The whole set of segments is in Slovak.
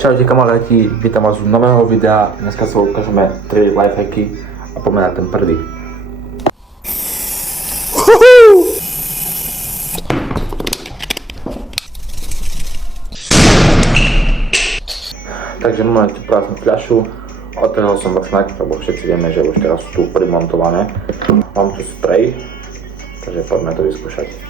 Čaute kamaráti, vítam vás u nového videa. Dneska sa ukážeme 3 lifehacky a poďme na ten prvý. Takže máme tu prázdnu fľašu, odtrhol som vrchnák, lebo všetci vieme, že už teraz sú tu primontované. Mám tu sprej, takže poďme to vyskúšať.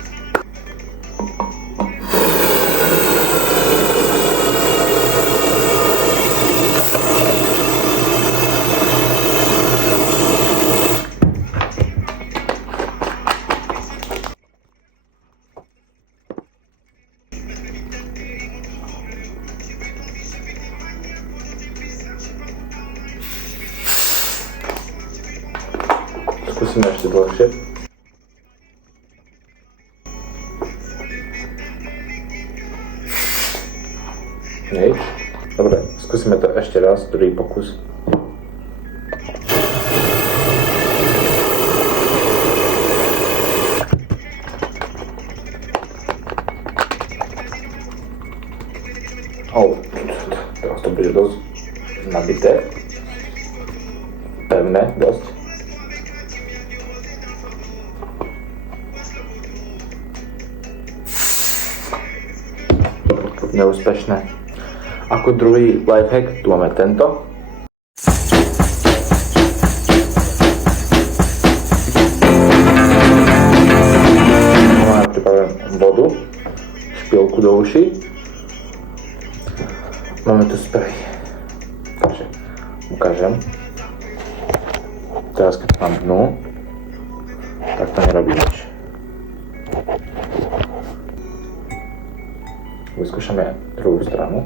Skúsime ešte dlhšie. Nič. Dobre, skúsime to ešte raz, druhý pokus. Teraz to bude dosť nabité. Pevné, dosť. Neúspešné. Ako druhý lifehack, tu máme tento. Máme pripravenú vodu, špilku do uší. Máme tu sprej. Takže ukážem. Teraz keď mám dnu, tak to nerobí nič. Vyskúšame druhú stranu.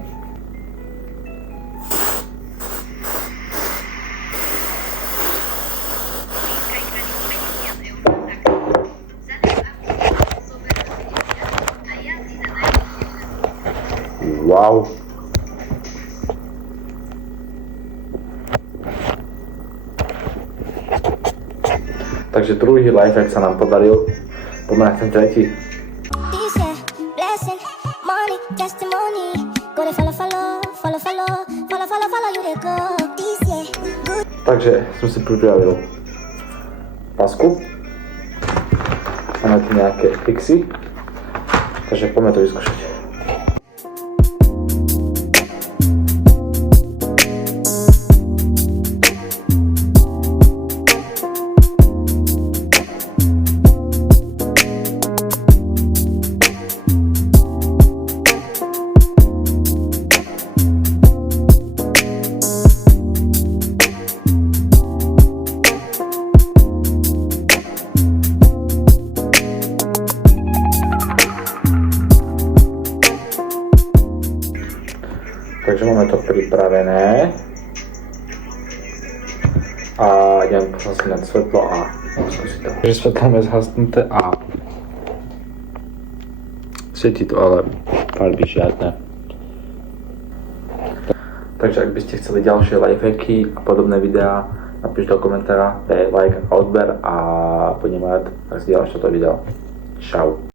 Wow. Takže druhý lifehack sa nám podaril. Poďme na ten tretí. Takže som si pripravil pasku. Máme tu nejaké fixy. Takže poďme to vyskúšať. Takže máme to pripravené a idem zhasnúť svetlo a skúsiť to. Takže svetlo máme zhasnuté a svieti to, ale farby žiadne. Takže ak by ste chceli ďalšie lifehacky a podobné videá, napíšte do komentára, daj like a odber a budem rád, ak zdieľaš toto video. Čau.